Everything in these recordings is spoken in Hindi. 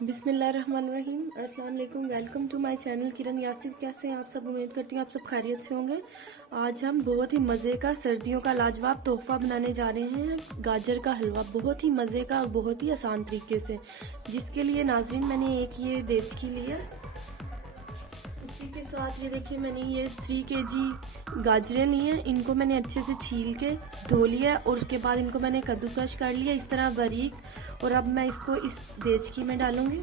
बिस्मिल्लाहिर्रहमानिर्रहीम। अस्सलाम वालेकुम। वेलकम टू माय चैनल किरण यासिर। कैसे हैं आप सब? उम्मीद करती हूँ आप सब खैरियत से होंगे। आज हम बहुत ही मज़े का सर्दियों का लाजवाब तोहफ़ा बनाने जा रहे हैं, गाजर का हलवा। बहुत ही मज़े का और बहुत ही आसान तरीके से, जिसके लिए नाजरीन मैंने एक ये देचकी ली है। इसी के साथ ये देखिए मैंने ये 3 kg गाजरें ली हैं। इनको मैंने अच्छे से छील के धो लिया और उसके बाद इनको मैंने कद्दूकश कर लिया इस तरह बारीक। और अब मैं इसको इस देचकी में डालूंगी।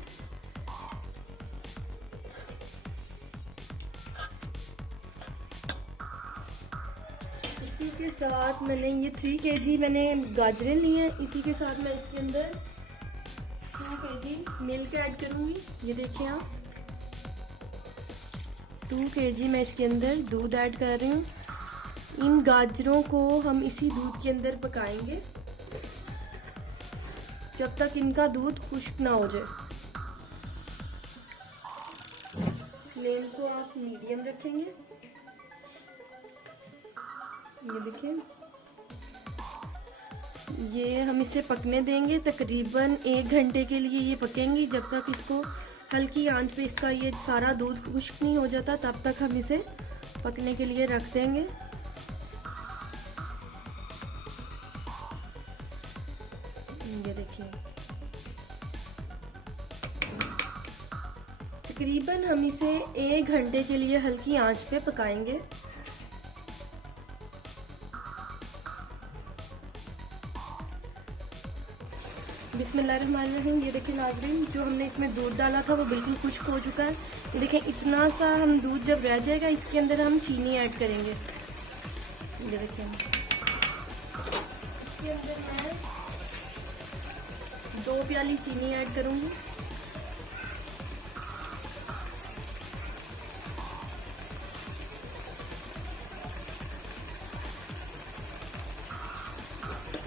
इसी के साथ मैंने ये 3 kg मैंने गाजरें ली हैं। इसी के साथ मैं इसके अंदर 2 kg मिल्क ऐड करूँगी। ये देखिए आप 2 kg मैं इसके अंदर दूध ऐड कर रही हूँ। इन गाजरों को हम इसी दूध के अंदर पकाएंगे जब तक इनका दूध खुश्क ना हो जाए। फ्लेम को आप मीडियम रखेंगे। ये देखिए ये हम इसे पकने देंगे। तकरीबन 1 घंटे के लिए ये पकेंगी। जब तक इसको हल्की आंच पे इसका ये सारा दूध खुश्क नहीं हो जाता तब तक हम इसे पकने के लिए रख देंगे। ये देखिए तकरीबन हम इसे 1 घंटे के लिए हल्की आंच पे पकाएंगे। बिस्मिल्लाहिर्रहमानिर्रहीम। ये देखिए नाज़रीन, जो हमने इसमें दूध डाला था वो बिल्कुल खुश्क हो चुका है। ये देखिए इतना सा हम दूध जब रह जाएगा इसके अंदर हम चीनी ऐड करेंगे। ये देखिए इसके अंदर मैं 2 प्याली चीनी ऐड करूँगी।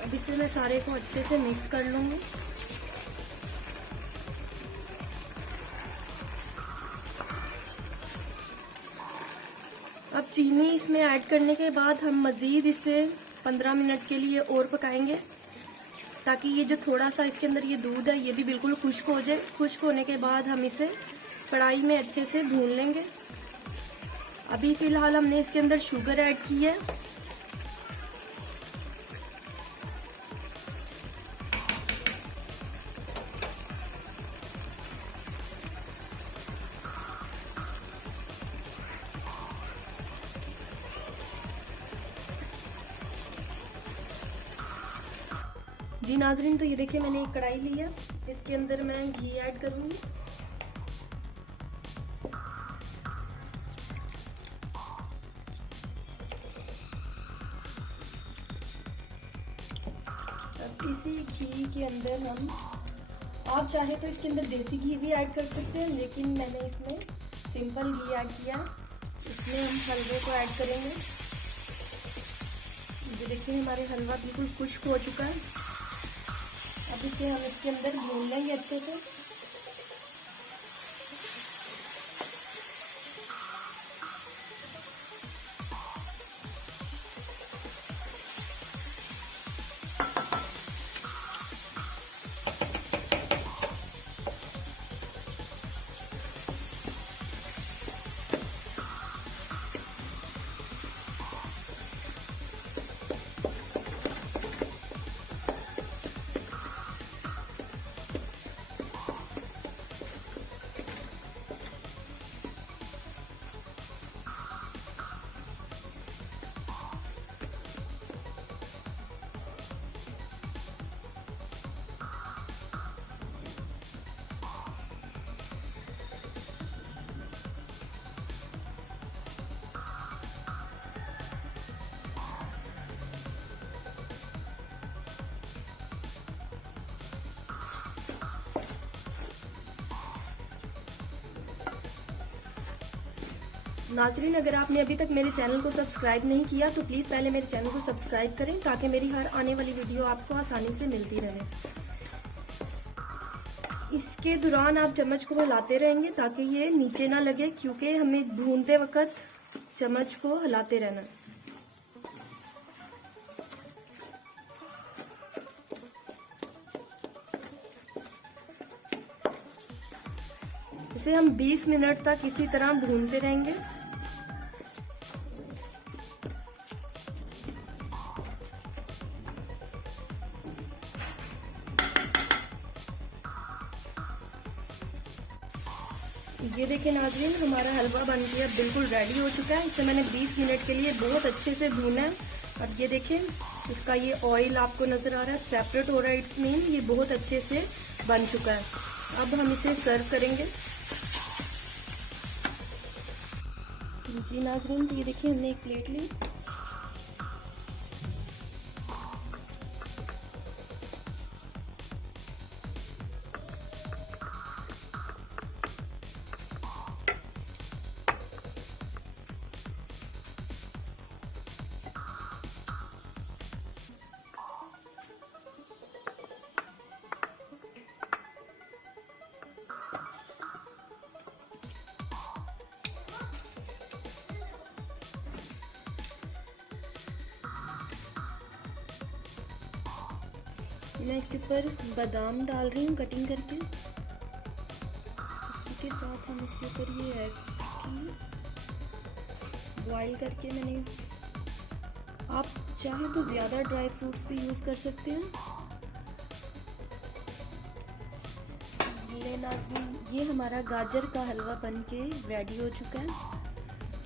अब इसे मैं सारे को अच्छे से मिक्स कर लूँगी। अब चीनी इसमें ऐड करने के बाद हम मज़ीद इसे 15 मिनट के लिए और पकाएंगे ताकि ये जो थोड़ा सा इसके अंदर ये दूध है ये भी बिल्कुल खुश्क हो जाए। खुश्क होने के बाद हम इसे कढ़ाई में अच्छे से भून लेंगे। अभी फ़िलहाल हमने इसके अंदर शुगर ऐड की है। जी नाजरीन, तो ये देखिए मैंने एक कढ़ाई ली है। इसके अंदर मैं घी ऐड करूँगी। अब इसी घी के अंदर हम, आप चाहे तो इसके अंदर देसी घी भी ऐड कर सकते हैं, लेकिन मैंने इसमें सिंपल घी ऐड किया। इसमें हम हलवे को ऐड करेंगे। ये देखिए हमारे हलवा बिल्कुल खुश्क हो चुका है। अब इसे हम इसके अंदर भून लेंगे अच्छे से। नाजरीन, अगर आपने अभी तक मेरे चैनल को सब्सक्राइब नहीं किया तो प्लीज़ पहले मेरे चैनल को सब्सक्राइब करें ताकि मेरी हर आने वाली वीडियो आपको आसानी से मिलती रहे। इसके दौरान आप चम्मच को हिलाते रहेंगे ताकि ये नीचे ना लगे, क्योंकि हमें भूनते वक्त चम्मच को हिलाते रहना है। इसे हम 20 मिनट तक इसी तरह भूनते रहेंगे। ये देखिए नाज़रीन, हमारा हलवा बन के अब बिल्कुल रेडी हो चुका है। इसे मैंने 20 मिनट के लिए बहुत अच्छे से भूना है। और ये देखिए, इसका ये ऑयल आपको नजर आ रहा है, सेपरेट हो रहा है। इट्स मीन ये बहुत अच्छे से बन चुका है। अब हम इसे सर्व करेंगे। जी नाज़रीन, तो ये देखिए, हमने एक प्लेट ली। मैं इसके ऊपर बादाम डाल रही हूँ कटिंग करके। इसी के साथ हम इसके ऊपर ये एग बॉईल करके मैंने, आप चाहे तो ज़्यादा ड्राई फ्रूट्स भी यूज़ कर सकते हैं। ये हमारा गाजर का हलवा बनके रेडी हो चुका है।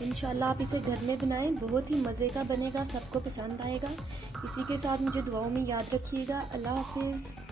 इंशाल्लाह आप इसे घर में बनाएं, बहुत ही मज़े का बनेगा, सबको पसंद आएगा। इसी के साथ मुझे दुआओं में याद रखिएगा। अल्लाह हाफिज़।